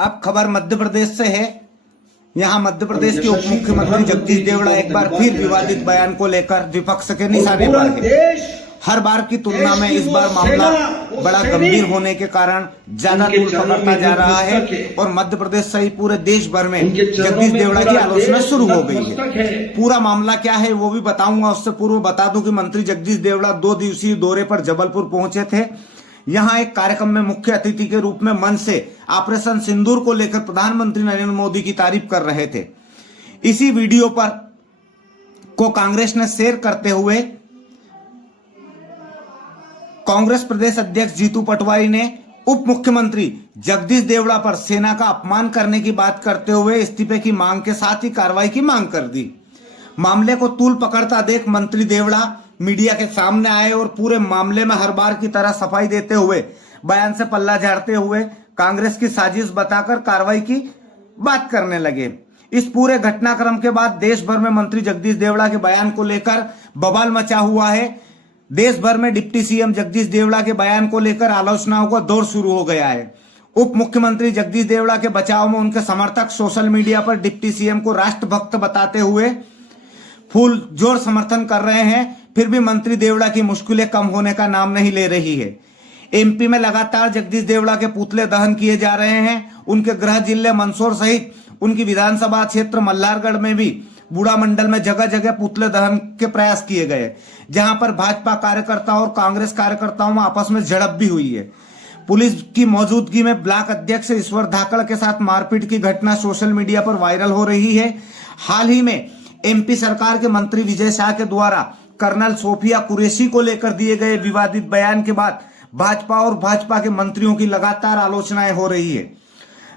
अब खबर मध्य प्रदेश से है। यहाँ मध्य प्रदेश के उप मुख्यमंत्री जगदीश देवड़ा एक बार फिर विवादित बयान को लेकर विपक्ष के निशाने पर है। हर बार की तुलना में इस बार मामला बड़ा गंभीर होने के कारण ज्यादा तूल पकड़ता जा रहा है और मध्य प्रदेश सहित पूरे देश भर में जगदीश देवड़ा की आलोचना शुरू हो गई है। पूरा मामला क्या है वो भी बताऊंगा। उससे पूर्व बता दूं कि मंत्री जगदीश देवड़ा 2 दिवसीय दौरे पर जबलपुर पहुंचे थे। यहाँ एक कार्यक्रम में मुख्य अतिथि के रूप में मंच से ऑपरेशन सिंदूर को लेकर प्रधानमंत्री नरेंद्र मोदी की तारीफ कर रहे थे। इसी वीडियो पर को कांग्रेस ने शेयर करते हुए कांग्रेस प्रदेश अध्यक्ष जीतू पटवारी ने उप मुख्यमंत्री जगदीश देवड़ा पर सेना का अपमान करने की बात करते हुए इस्तीफे की मांग के साथ ही कार्रवाई की मांग कर दी। मामले को तूल पकड़ता देख मंत्री देवड़ा मीडिया के सामने आए और पूरे मामले में हर बार की तरह सफाई देते हुए बयान से पल्ला झाड़ते हुए कांग्रेस की साजिश बताकर कार्रवाई की बात करने लगे। इस पूरे घटनाक्रम के बाद देश भर में मंत्री जगदीश देवड़ा के बयान को लेकर बवाल मचा हुआ है। देश भर में डिप्टी सीएम जगदीश देवड़ा के बयान को लेकर आलोचनाओं का दौर शुरू हो गया है। उप मुख्यमंत्री जगदीश देवड़ा के बचाव में उनके समर्थक सोशल मीडिया पर डिप्टी सीएम को राष्ट्रभक्त बताते हुए फुल जोर समर्थन कर रहे हैं। फिर भी मंत्री देवड़ा की मुश्किलें कम होने का नाम नहीं ले रही है। एमपी में लगातार जगदीश देवड़ा के पुतले दहन किए जा रहे हैं। उनके गृह जिले मंदसौर सहित उनकी विधानसभा क्षेत्र मल्हारगढ़ में भी बूढ़ा मंडल में जगह जगह पुतले दहन के प्रयास किए गए, जहां पर भाजपा कार्यकर्ताओं और कांग्रेस कार्यकर्ताओं में आपस में झड़प भी हुई है। पुलिस की मौजूदगी में ब्लॉक अध्यक्ष ईश्वर धाकड़ के साथ मारपीट की घटना सोशल मीडिया पर वायरल हो रही है। हाल ही में एमपी सरकार के मंत्री विजय शाह के द्वारा कर्नल सोफिया कुरैशी को लेकर दिए गए विवादित बयान के बाद भाजपा और भाजपा के मंत्रियों की लगातार आलोचनाएं हो रही है।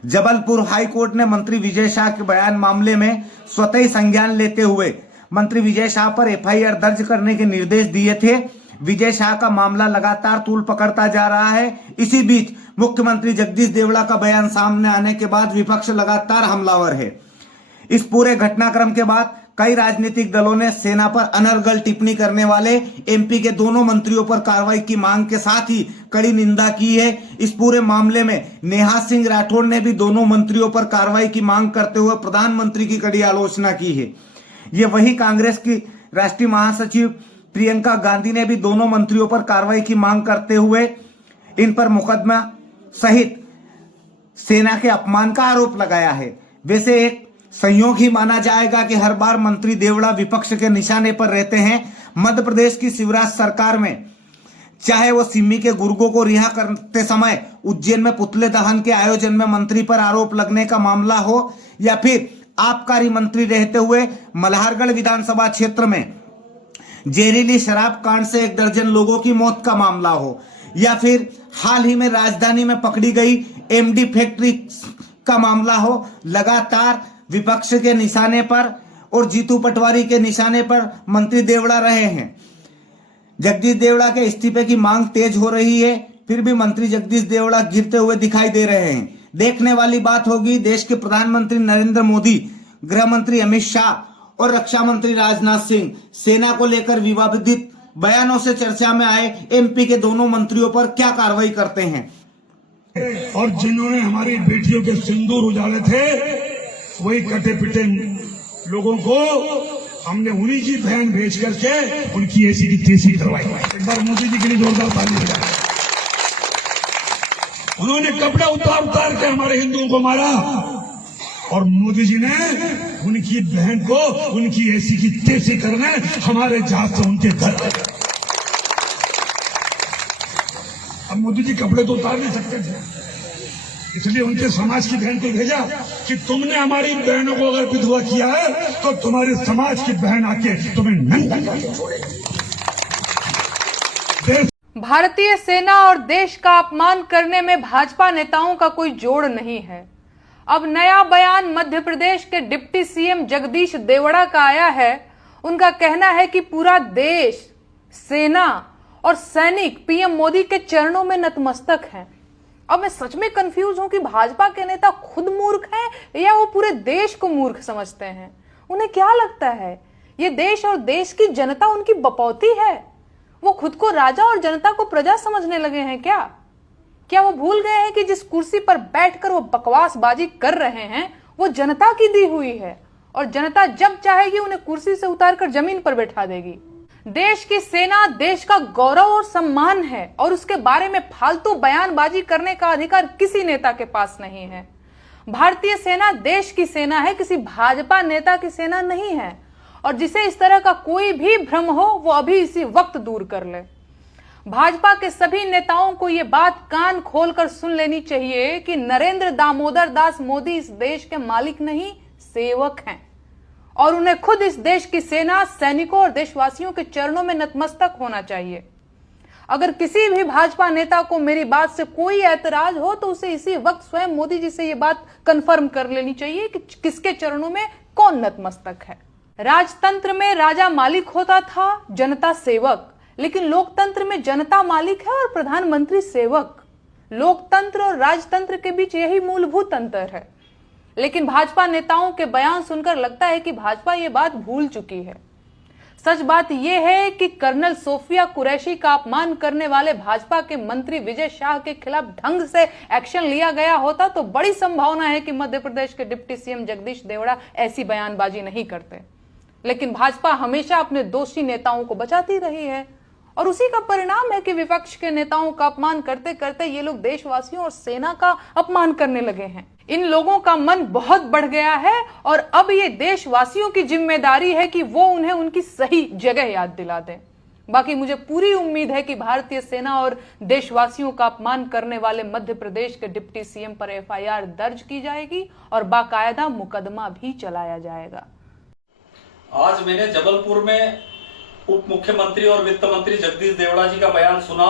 जबलपुर हाई कोर्ट ने मंत्री विजय शाह के बयान मामले में स्वतः ही संज्ञान लेते हुए मंत्री विजय शाह पर एफआईआर दर्ज करने के निर्देश दिए थे। विजय शाह का मामला लगातार तूल पकड़ता जा रहा है। इसी बीच मुख्यमंत्री जगदीश देवड़ा का बयान सामने आने के बाद विपक्ष लगातार हमलावर है। इस पूरे घटनाक्रम के बाद कई राजनीतिक दलों ने सेना पर अनर्गल टिप्पणी करने वाले एमपी के दोनों मंत्रियों पर कार्रवाई की मांग के साथ ही कड़ी निंदा की है। इस पूरे मामले में नेहा सिंह राठौड़ ने भी दोनों मंत्रियों पर कार्रवाई की मांग करते हुए प्रधानमंत्री की कड़ी आलोचना की है। ये वही कांग्रेस की राष्ट्रीय महासचिव प्रियंका गांधी ने भी दोनों मंत्रियों पर कार्रवाई की मांग करते हुए इन पर मुकदमा सहित सेना के अपमान का आरोप लगाया है। वैसे एक संयोग ही माना जाएगा कि हर बार मंत्री देवड़ा विपक्ष के निशाने पर रहते हैं। मध्य प्रदेश की शिवराज सरकार में चाहे वो सिमी के गुर्गों को रिहा करते समय उज्जैन में पुतले दहन के आयोजन में मंत्री पर आरोप लगने का मामला हो, या फिर आबकारी मंत्री रहते हुए मल्हारगढ़ विधानसभा क्षेत्र में जहरीली शराब कांड से 1 दर्जन लोगों की मौत का मामला हो, या फिर हाल ही में राजधानी में पकड़ी गई एमडी फैक्ट्री का मामला हो, लगातार विपक्ष के निशाने पर और जीतू पटवारी के निशाने पर मंत्री देवड़ा रहे हैं। जगदीश देवड़ा के इस्तीफे की मांग तेज हो रही है, फिर भी मंत्री जगदीश देवड़ा गिरते हुए दिखाई दे रहे हैं। देखने वाली बात होगी देश के प्रधानमंत्री नरेंद्र मोदी, गृह मंत्री अमित शाह और रक्षा मंत्री राजनाथ सिंह सेना को लेकर विवादित बयानों से चर्चा में आए एमपी के दोनों मंत्रियों पर क्या कार्रवाई करते हैं। और जिन्होंने हमारी बेटियों के सिंदूर उजाले थे, वही कटे पिटे लोगों को हमने उन्हीं की बहन भेज करके उनकी ऐसी की तैसी करवाई। एक बार मोदी जी के लिए जोरदार ताली बजाएं। उन्होंने कपड़ा उतार उतार के हमारे हिंदुओं को मारा और मोदी जी ने उनकी बहन को उनकी ऐसी की तैसी करने हमारे जहाज से उनके घर। अब मोदी जी कपड़े तो उतार नहीं सकते थे, इसलिए उनके समाज की बहन को भेजा कि तुमने हमारी बहनों को अगर विधवा किया है तो तुम्हारे समाज की बहन आके तुम्हें नंगा करके छोड़ेगी। भारतीय सेना और देश का अपमान करने में भाजपा नेताओं का कोई जोड़ नहीं है। अब नया बयान मध्य प्रदेश के डिप्टी सीएम जगदीश देवड़ा का आया है। उनका कहना है कि पूरा देश, सेना और सैनिक पीएम मोदी के चरणों में नतमस्तक हैं। अब मैं सच में कंफ्यूज हूं कि भाजपा के नेता खुद मूर्ख हैं या वो पूरे देश को मूर्ख समझते हैं। उन्हें क्या लगता है ये देश और देश की जनता उनकी बपौती है? वो खुद को राजा और जनता को प्रजा समझने लगे हैं क्या? क्या वो भूल गए हैं कि जिस कुर्सी पर बैठकर वो बकवासबाजी कर रहे हैं वो जनता की दी हुई है और जनता जब चाहेगी उन्हें कुर्सी से उतारकर जमीन पर बैठा देगी। देश की सेना देश का गौरव और सम्मान है और उसके बारे में फालतू बयानबाजी करने का अधिकार किसी नेता के पास नहीं है। भारतीय सेना देश की सेना है, किसी भाजपा नेता की सेना नहीं है। और जिसे इस तरह का कोई भी भ्रम हो वो अभी इसी वक्त दूर कर ले। भाजपा के सभी नेताओं को यह बात कान खोलकर सुन लेनी चाहिए कि नरेंद्र दामोदर दास मोदी इस देश के मालिक नहीं, सेवक हैं और उन्हें खुद इस देश की सेना, सैनिकों और देशवासियों के चरणों में नतमस्तक होना चाहिए। अगर किसी भी भाजपा नेता को मेरी बात से कोई ऐतराज हो तो उसे इसी वक्त स्वयं मोदी जी से यह बात कंफर्म कर लेनी चाहिए कि किसके चरणों में कौन नतमस्तक है। राजतंत्र में राजा मालिक होता था, जनता सेवक, लेकिन लोकतंत्र में जनता मालिक है और प्रधानमंत्री सेवक। लोकतंत्र और राजतंत्र के बीच यही मूलभूत अंतर है। लेकिन भाजपा नेताओं के बयान सुनकर लगता है कि भाजपा ये बात भूल चुकी है। सच बात यह है कि कर्नल सोफिया कुरैशी का अपमान करने वाले भाजपा के मंत्री विजय शाह के खिलाफ ढंग से एक्शन लिया गया होता तो बड़ी संभावना है कि मध्य प्रदेश के डिप्टी सीएम जगदीश देवड़ा ऐसी बयानबाजी नहीं करते। लेकिन भाजपा हमेशा अपने दोषी नेताओं को बचाती रही है और उसी का परिणाम है कि विपक्ष के नेताओं का अपमान करते करते ये लोग देशवासियों और सेना का अपमान करने लगे हैं। इन लोगों का मन बहुत बढ़ गया है और अब ये देशवासियों की जिम्मेदारी है कि वो उन्हें उनकी सही जगह याद दिला दें। बाकी मुझे पूरी उम्मीद है कि भारतीय सेना और देशवासियों का अपमान करने वाले मध्य प्रदेश के डिप्टी सीएम पर एफआईआर दर्ज की जाएगी और बाकायदा मुकदमा भी चलाया जाएगा। आज मैंने जबलपुर में उप मुख्यमंत्री और वित्त मंत्री जगदीश देवड़ा जी का बयान सुना।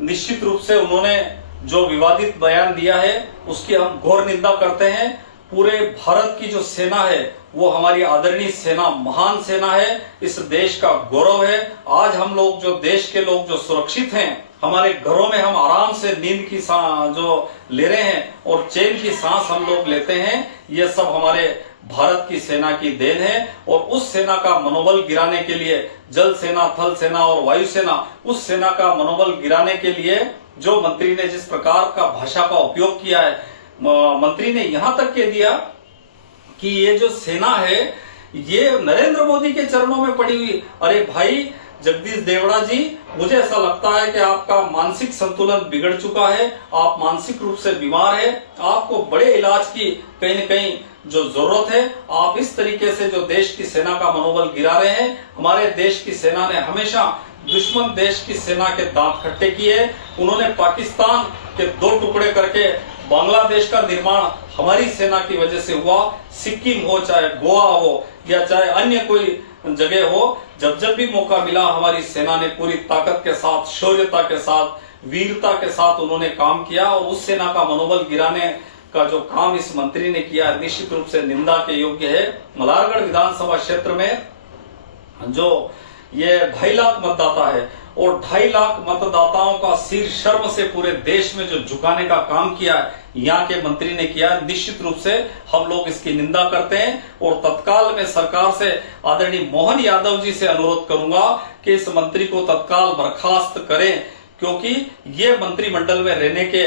निश्चित रूप से उन्होंने जो विवादित बयान दिया है उसकी हम घोर निंदा करते हैं। पूरे भारत की जो सेना है वो हमारी आदरणीय सेना, महान सेना है, इस देश का गौरव है। आज हम लोग जो देश के लोग जो सुरक्षित हैं, हमारे घरों में हम आराम से नींद की सांस जो ले रहे हैं और चैन की सांस हम लोग लेते हैं, ये सब हमारे भारत की सेना की देन है। और उस सेना का मनोबल गिराने के लिए जल सेना, थल सेना और वायु सेना, उस सेना का मनोबल गिराने के लिए जो मंत्री ने जिस प्रकार का भाषा का उपयोग किया है, मंत्री ने यहां तक कह दिया कि ये जो सेना है ये नरेंद्र मोदी के चरणों में पड़ी हुई। अरे भाई जगदीश देवड़ा जी, मुझे ऐसा लगता है कि आपका मानसिक संतुलन बिगड़ चुका है, आप मानसिक रूप से बीमार है, आपको बड़े इलाज की कहीं न कहीं जो जरूरत है। आप इस तरीके से जो देश की सेना का मनोबल गिरा रहे हैं। हमारे देश की सेना ने हमेशा दुश्मन देश की सेना के दांत खट्टे किए। उन्होंने पाकिस्तान के 2 टुकड़े करके बांग्लादेश का निर्माण हमारी सेना की वजह से हुआ। सिक्किम हो, चाहे गोवा हो या चाहे अन्य कोई जगह हो, जब जब भी मौका मिला हमारी सेना ने पूरी ताकत के साथ, शौर्यता के साथ, वीरता के साथ उन्होंने काम किया। और उस सेना का मनोबल गिराने का जो काम इस मंत्री ने किया निश्चित रूप से निंदा के योग्य है। मल्हारगढ़ विधानसभा क्षेत्र में जो ये 2.5 लाख मतदाता है और 2.5 लाख मतदाताओं का सिर शर्म से पूरे देश में जो झुकाने का काम किया है यहाँ के मंत्री ने किया, निश्चित रूप से हम लोग इसकी निंदा करते हैं। और तत्काल में सरकार से आदरणीय मोहन यादव जी से अनुरोध करूंगा कि इस मंत्री को तत्काल बर्खास्त करें, क्योंकि ये मंत्रिमंडल में रहने के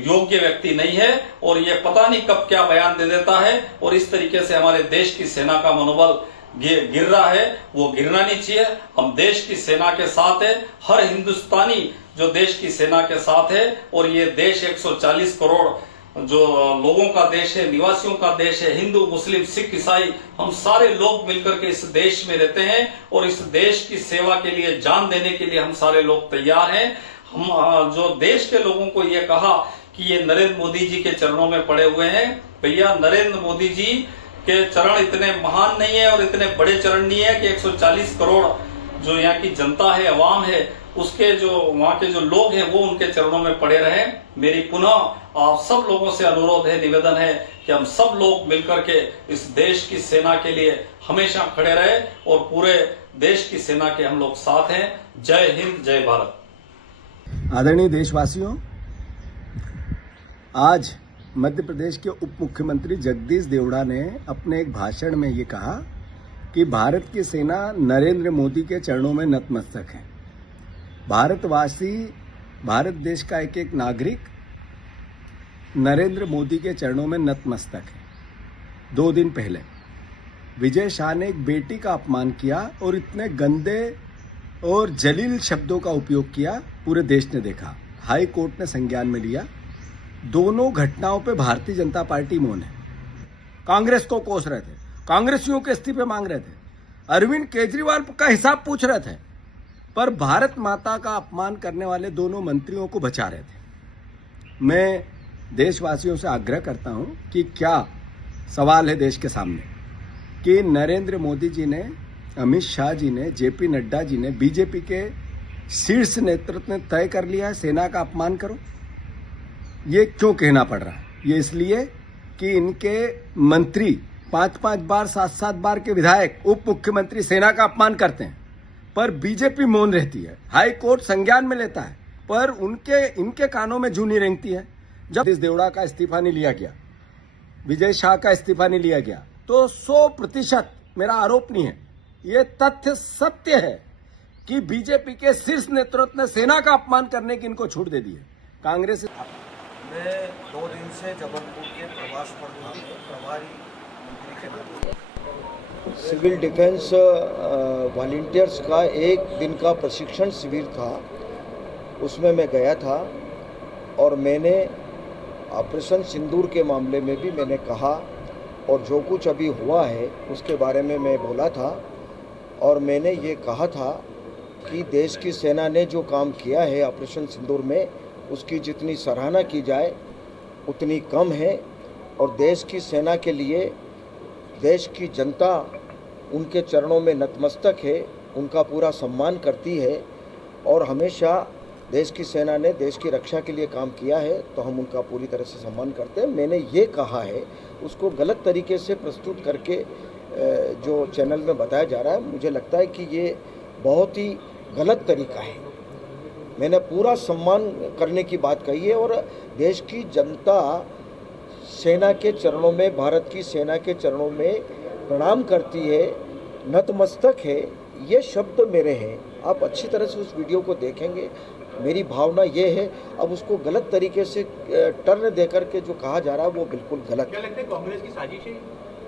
योग्य व्यक्ति नहीं है और ये पता नहीं कब क्या बयान दे देता है। और इस तरीके से हमारे देश की सेना का मनोबल गिर रहा है, वो गिरना नहीं चाहिए। हम देश की सेना के साथ है, हर हिंदुस्तानी जो देश की सेना के साथ है। और ये देश 140 करोड़ जो लोगों का देश है, निवासियों का देश है, हिंदू, मुस्लिम, सिख, ईसाई, हम सारे लोग मिलकर के इस देश में रहते हैं और इस देश की सेवा के लिए जान देने के लिए हम सारे लोग तैयार हैं। हम जो देश के लोगों को ये कहा कि ये नरेंद्र मोदी जी के चरणों में पड़े हुए हैं, भैया नरेंद्र मोदी जी के चरण इतने महान नहीं है और इतने बड़े चरण नहीं है कि 140 करोड़ जो यहाँ की जनता है, अवाम है, उसके जो वहाँ के जो लोग हैं वो उनके चरणों में पड़े रहे। मेरी पुनः आप सब लोगों से अनुरोध है, निवेदन है कि हम सब लोग मिलकर के इस देश की सेना के लिए हमेशा खड़े रहे और पूरे देश की सेना के हम लोग साथ हैं। जय हिंद, जय भारत। आदरणीय देशवासियों, आज मध्य प्रदेश के उप मुख्यमंत्री जगदीश देवड़ा ने अपने एक भाषण में ये कहा कि भारत की सेना नरेंद्र मोदी के चरणों में नतमस्तक है। भारतवासी, भारत देश का एक एक नागरिक नरेंद्र मोदी के चरणों में नतमस्तक है। 2 दिन पहले विजय शाह ने एक बेटी का अपमान किया और इतने गंदे और जलील शब्दों का उपयोग किया, पूरे देश ने देखा। हाई कोर्ट ने संज्ञान में लिया। दोनों घटनाओं पे भारतीय जनता पार्टी मौन है। कांग्रेस को कोस रहे थे, कांग्रेसियों के इस्तीफे मांग रहे थे, अरविंद केजरीवाल का हिसाब पूछ रहे थे, पर भारत माता का अपमान करने वाले दोनों मंत्रियों को बचा रहे थे। मैं देशवासियों से आग्रह करता हूं कि क्या सवाल है देश के सामने कि नरेंद्र मोदी जी ने, अमित शाह जी ने, जेपी नड्डा जी ने, बीजेपी के शीर्ष नेतृत्व ने तय कर लिया है सेना का अपमान करो। ये क्यों कहना पड़ रहा है? ये इसलिए कि इनके मंत्री 5-5 बार, 7-7 बार के विधायक, उप मुख्यमंत्री सेना का अपमान करते हैं, पर बीजेपी मौन रहती है। हाई कोर्ट संज्ञान में लेता है, पर इनके कानों में जूं नहीं रेंगती है। जब जगदीश देवड़ा का इस्तीफा नहीं लिया गया, विजय शाह का इस्तीफा नहीं लिया गया, तो 100% मेरा आरोप नहीं है, ये तथ्य सत्य है कि बीजेपी के शीर्ष नेतृत्व ने सेना का अपमान करने की इनको छूट दे दी है। कांग्रेस मैं 2 दिन से जबलपुर के प्रवास पर था, प्रभारी मंत्री के नाते। सिविल डिफेंस वॉलंटियर्स का 1 दिन का प्रशिक्षण शिविर था, उसमें मैं गया था और मैंने ऑपरेशन सिंदूर के मामले में भी मैंने कहा और जो कुछ अभी हुआ है उसके बारे में मैं बोला था। और मैंने ये कहा था कि देश की सेना ने जो काम किया है ऑपरेशन सिंदूर में, उसकी जितनी सराहना की जाए उतनी कम है। और देश की सेना के लिए देश की जनता उनके चरणों में नतमस्तक है, उनका पूरा सम्मान करती है और हमेशा देश की सेना ने देश की रक्षा के लिए काम किया है तो हम उनका पूरी तरह से सम्मान करते हैं। मैंने ये कहा है, उसको गलत तरीके से प्रस्तुत करके जो चैनल में बताया जा रहा है, मुझे लगता है कि ये बहुत ही गलत तरीका है। मैंने पूरा सम्मान करने की बात कही है और देश की जनता सेना के चरणों में, भारत की सेना के चरणों में प्रणाम करती है, नतमस्तक है। ये शब्द मेरे हैं, आप अच्छी तरह से उस वीडियो को देखेंगे। मेरी भावना ये है, अब उसको गलत तरीके से टर्न देकर के जो कहा जा रहा है वो बिल्कुल गलत है। क्या लगता है कांग्रेस की साजिश है?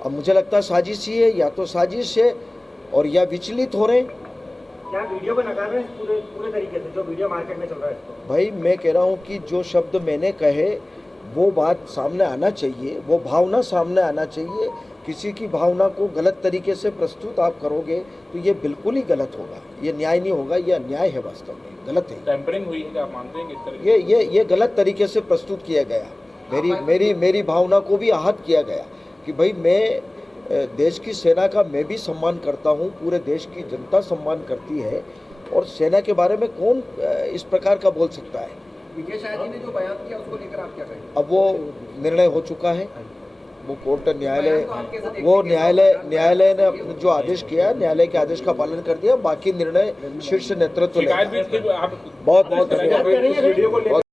अब मुझे लगता है साजिश ही है, या तो साजिश है और या विचलित हो रहे हैं। क्या वीडियो को नकार रहे हैं पूरे तरीके से, जो वीडियो मार्केट में चल रहा है इसको? भाई मैं कह रहा हूँ कि जो शब्द मैंने कहे वो बात सामने आना चाहिए, वो भावना सामने आना चाहिए। किसी की भावना को गलत तरीके से प्रस्तुत आप करोगे तो ये बिल्कुल ही गलत होगा, ये न्याय नहीं होगा, ये अन्याय है, वास्तव में गलत है। टेम्परिंग हुई है, क्या आप मानते हैं इस तरह? ये गलत तरीके से प्रस्तुत किया गया, मेरी भावना को भी आहत किया गया कि भाई मैं देश की सेना का मैं भी सम्मान करता हूँ, पूरे देश की जनता सम्मान करती है और सेना के बारे में कौन इस प्रकार का बोल सकता है। विजय शाह जी ने जो बयान किया उसको लेकर आप क्या कहेंगे? अब वो निर्णय हो चुका है, वो कोर्ट न्यायालय ने अपने जो आदेश किया, न्यायालय के आदेश का पालन कर दिया। बाकी निर्णय शीर्ष नेतृत्व लेगा। आप बहुत धन्यवाद।